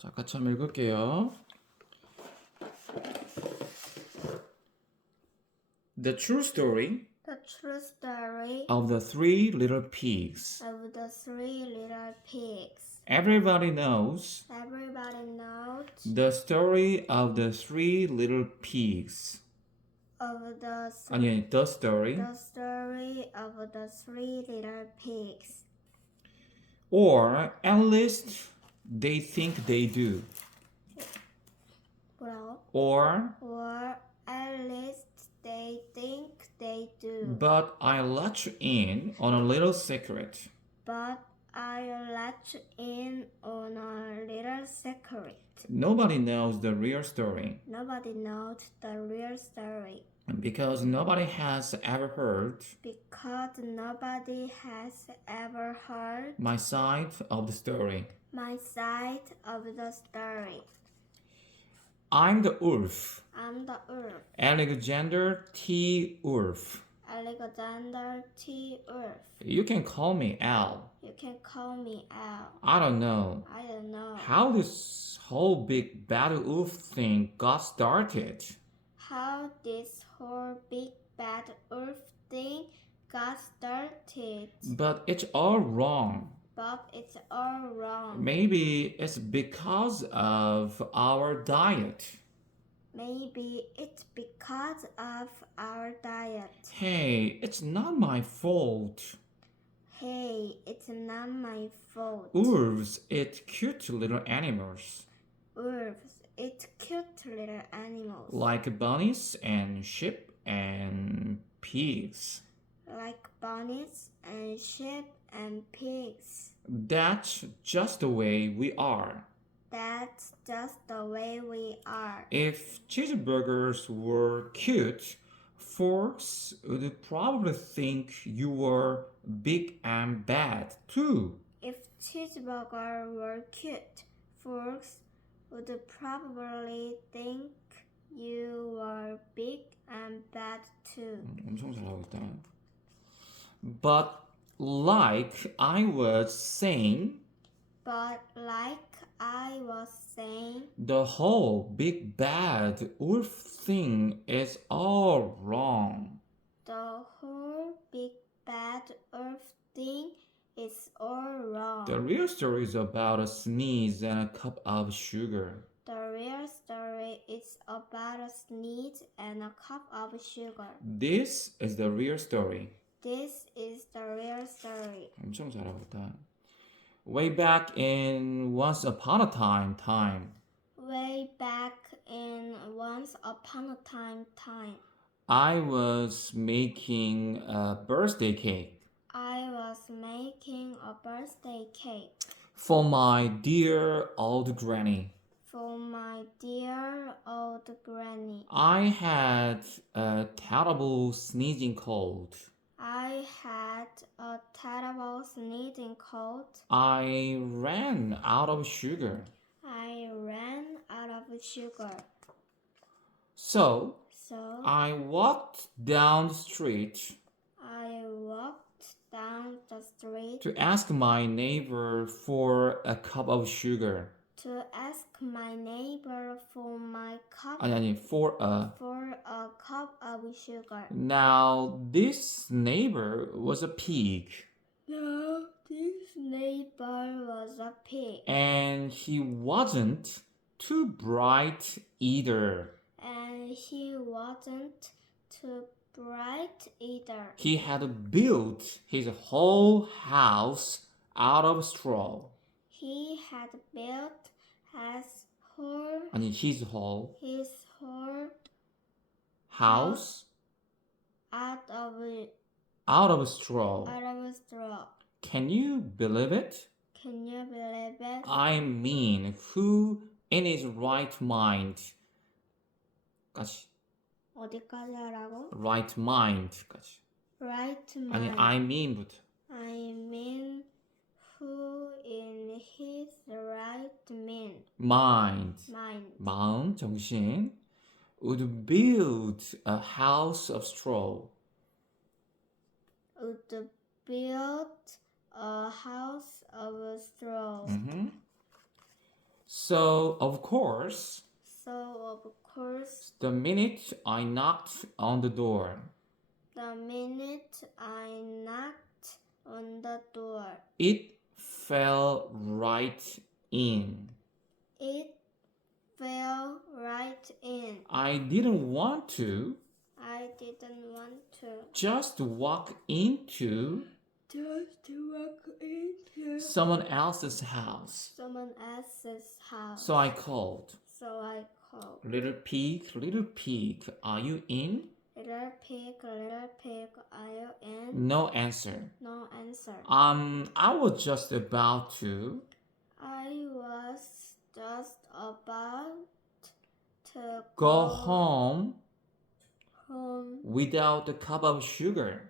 자, 같이 한번 읽을게요. The true story The true story of the three little pigs. of the three little pigs. Everybody knows Everybody knows the story of the three little pigs. of the the story. the story of the three little pigs. Or at least they think they do. 뭐라고? Or, Or at least they think they do. but I let you in on a little secret. But I'll let you in on a little secret. Nobody knows the real story Nobody knows the real story because nobody has ever heard because nobody has ever heard my side of the story. my side of the story. I'm the wolf, I'm the wolf, Alexander T. Wolf. Alexander T. Wolf. You can call me Al. You can call me Al. I don't know I don't know how this whole big bad wolf thing got started. how this whole big bad wolf thing got started, But it's all wrong. but it's all wrong. Maybe it's because of our diet. Maybe it's because of our diet. Hey, it's not my fault. Hey, it's not my fault. Wolves eat cute little animals Wolves eat cute little animals like bunnies and sheep and pigs. like bunnies and sheep and pigs. That's just the way we are. That's just the way we are. If cheeseburgers were cute, folks would probably think you were big and bad too. If cheeseburgers were cute, folks would probably think you were big and bad too. 엄청 잘하고 있다. But like I was saying, But like I was saying, the whole big bad wolf thing is all wrong. the whole big bad wolf thing is all wrong. The real story is about a sneeze and a cup of sugar. The real story is about a sneeze and a cup of sugar. This is the real story. This is the real story. 엄청 잘하고 있다. Way back in Once Upon a Time, Way back in Once Upon a Time, I was making a birthday cake I was making a birthday cake for my dear old granny. for my dear old granny. I had a terrible sneezing cold. I had a terrible sneezing cold. I ran out of sugar. I ran out of sugar. So So I walked down the street I walked down the street to ask my neighbor for a cup of sugar. to ask my neighbor for my cup for a. for a cup of sugar. Now this neighbor was a pig, No, this neighbor was a pig, and he wasn't too bright either. and he wasn't too bright either. He had built his whole house out of straw. He had built his whole his whole house out of out of straw. straw. Can you believe it? Can you believe it? I mean, who in his right mind? 까지. 어디까지 하라고? Right mind까지. Right mind. I mean부터. I mean, who in his right Mind. mind 마음, 정신. Would build a house of straw. would build a house of straw. So, of course, So, of course, the minute I knocked on the door, the minute I knocked on the door, it fell right in. it fell right in. I didn't want to I didn't want to just walk into walk into someone else's house. someone else's house. So I called. So, Little pig, are you in? little pig, are you in? No answer. No answer. I was just about to I was just about to go home home without a cup of sugar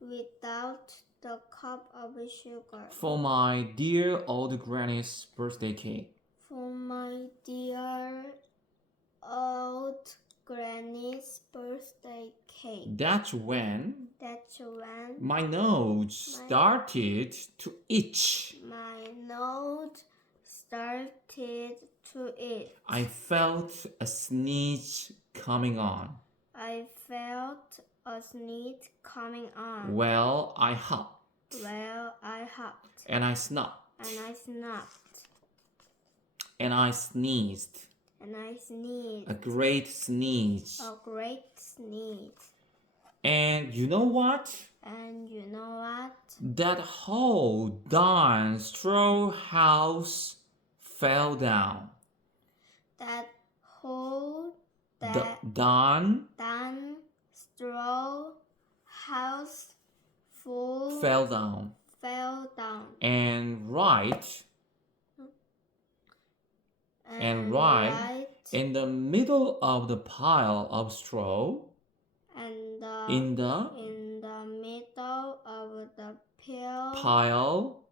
without the cup of sugar for my dear old granny's birthday cake. for my dear old granny's birthday cake. That's when That's when my nose started to itch. my nose started to itch. I felt a sneeze coming on. I felt a sneeze coming on. Well, I hopped Well, I hopped and I snuffed and I snapped and I sneezed. and I sneezed. A great sneeze. A great sneeze. And you know what? And you know what? That whole darn straw house fell down. That whole Darn done straw house full fell down. fell down. And right in the middle of the pile of straw, and in the in the middle of the pile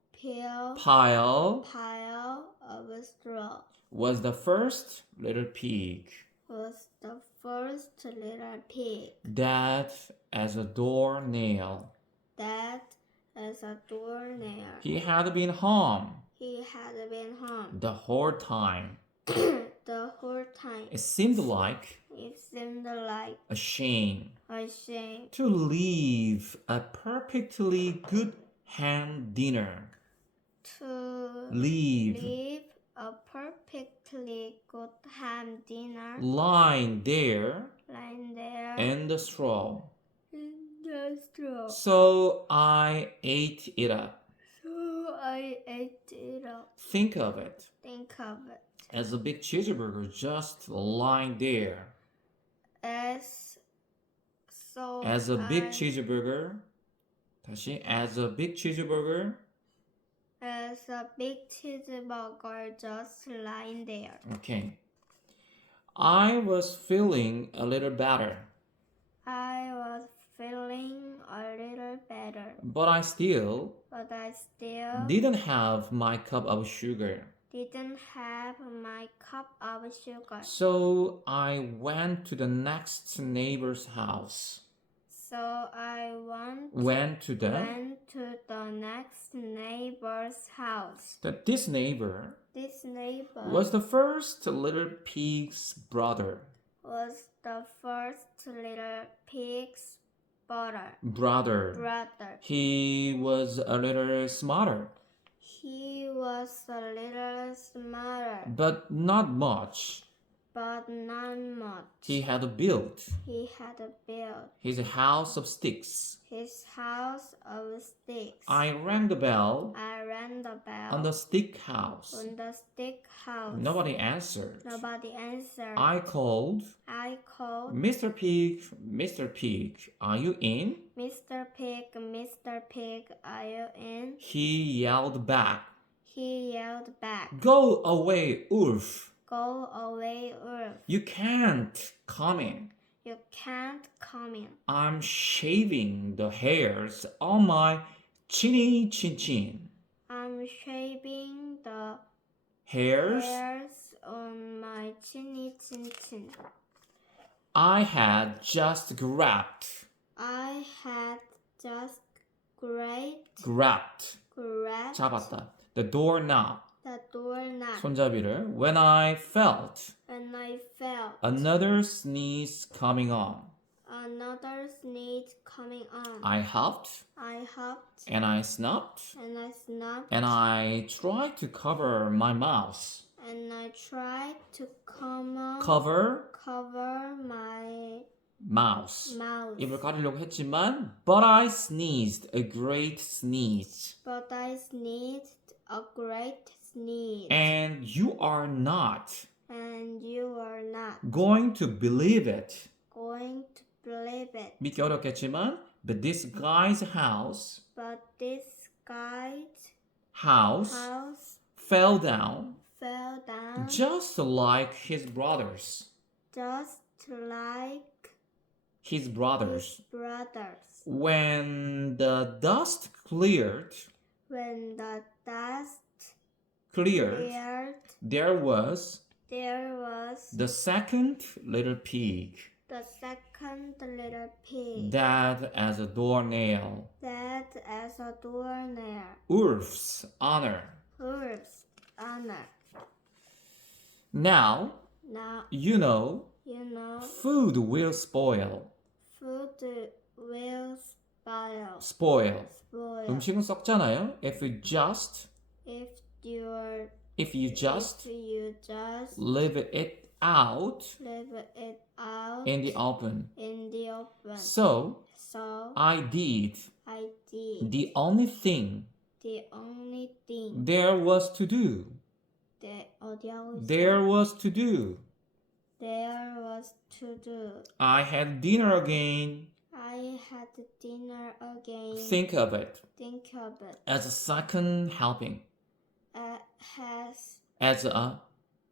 of straw was the first little pig was the first little pig that as a doornail. that as a doornail. He had been home He had been home the whole time. the whole time. It seemed like It seemed like a shame a shame to leave a perfectly good ham dinner. to Leave a perfectly good ham dinner lying there lying there in the straw. in the straw. So I ate it up. So I ate it up. Think of it Think of it as a big cheeseburger just lying there. as so As a big I- cheeseburger. 다시 as a big cheeseburger. as a big cheeseburger just lying there. Okay. I was feeling a little better, I was feeling a little better, but I still but I still didn't have my cup of sugar. didn't have my cup of sugar. So I went to the next neighbor's house. So I Went to the went to the next neighbor's house. this neighbor This neighbor was the first little pig's brother. was the first little pig's brother. He was a little smarter, He was a little smarter, but not much. but not much. He had built He had built his house of sticks. his house of sticks. I rang the bell I rang the bell on the stick house. on the stick house. Nobody answered. Nobody answered. I called, I called, Mr. Pig, are you in? Mr. Pig, are you in? He yelled back, He yelled back, Go away, Ulf. Go away, Ulf. You can't come in. You can't come in. I'm shaving the hairs on my chinny chin chin. I'm shaving the Hairs hairs on my chinny chin chin. I had just grabbed I had just grabbed 잡았다. The doorknob. the doorknob. 손잡이를. When I felt When I felt another sneeze coming on, another sneeze coming on, I huffed I huffed and I snuffed and I snuffed and I tried to cover my mouth. and I tried to Cover cover my mouth. mouth. 입을 가리려고 했지만 but I sneezed a great sneeze. But I sneezed a great sneeze. And you are not And you are not going to believe it. going to believe it. 믿기 어렵겠지만 but this guy's house But this guy's house house fell down fell down just like his brothers. just like His his brothers. brothers. When the dust cleared, When the dust cleared, cleared, there was there was the second little pig, the second little pig, dead as a doornail. dead as a doornail. Ulf's honor. Wolf's honor. Now, Now you know, you know food will spoil. food will spoil. Spoil. Spoil. 음식은 썩잖아요. If you just If you just leave it out leave it out in the open. in the open. So, So I did I did the only thing the only thing there was to do. 어디하고 있어? There was to do. There was to do. I had dinner again. I had dinner again. Think of it Think of it. as a second helping. Has As a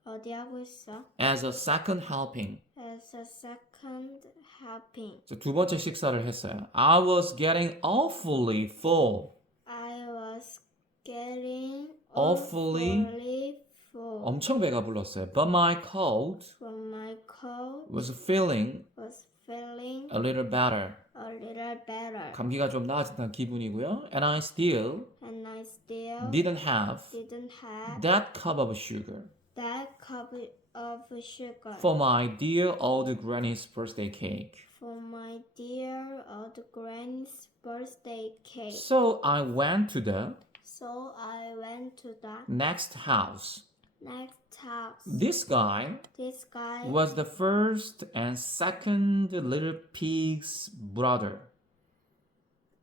어디하고 있어? second helping. As a second helping. 두 번째 식사를 했어요. I was getting awfully full. I was getting Awfully full. 엄청 배가 불렀어요. But my cold From my cold was feeling was feeling a little better. a little better. 감기가 좀 나아진다는 기분이고요. And I still And I still didn't have didn't have that cup of sugar that cup of sugar for my dear old granny's birthday cake. for my dear old granny's birthday cake. So I went to the So I went to the next house. next house. This guy This guy was the first and second little pig's brother.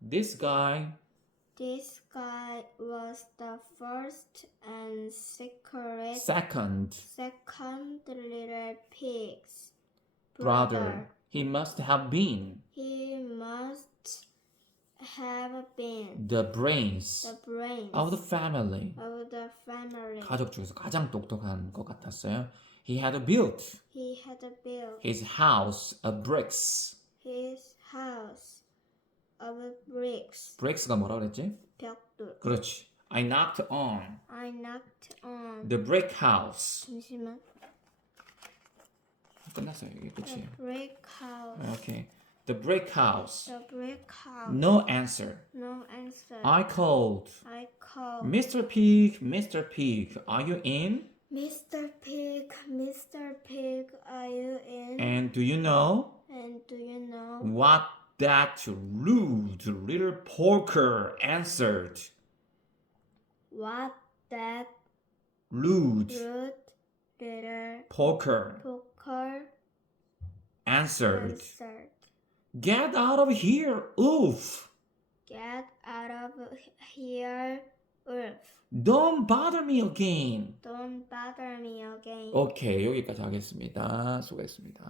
This guy was the first and second second little pig's brother. He must have been He must have been the brains the brains of the family. of the family. 가족 중에서 가장 똑똑한 것 같았어요. He had built He had built his house of bricks. his house of bricks. bricks가 뭐라 그랬지? 벽돌. 그렇지. I knocked on I knocked on. the brick house. 잠시만. 끝났어요. 이게 The 끝이에요. brick house. Okay. The brick house. The brick house. No answer. No answer. I called. I called. Mr. Pig, are you in? Mr. Pig, are you in? And do you know And do you know what that rude little porker answered? what that Rude rude little porker poker answered. answered? Get out of here, oof! Get out of here, Wolf. Don't bother me again. Don't bother me again. 오케이, 여기까지 하겠습니다. 수고했습니다.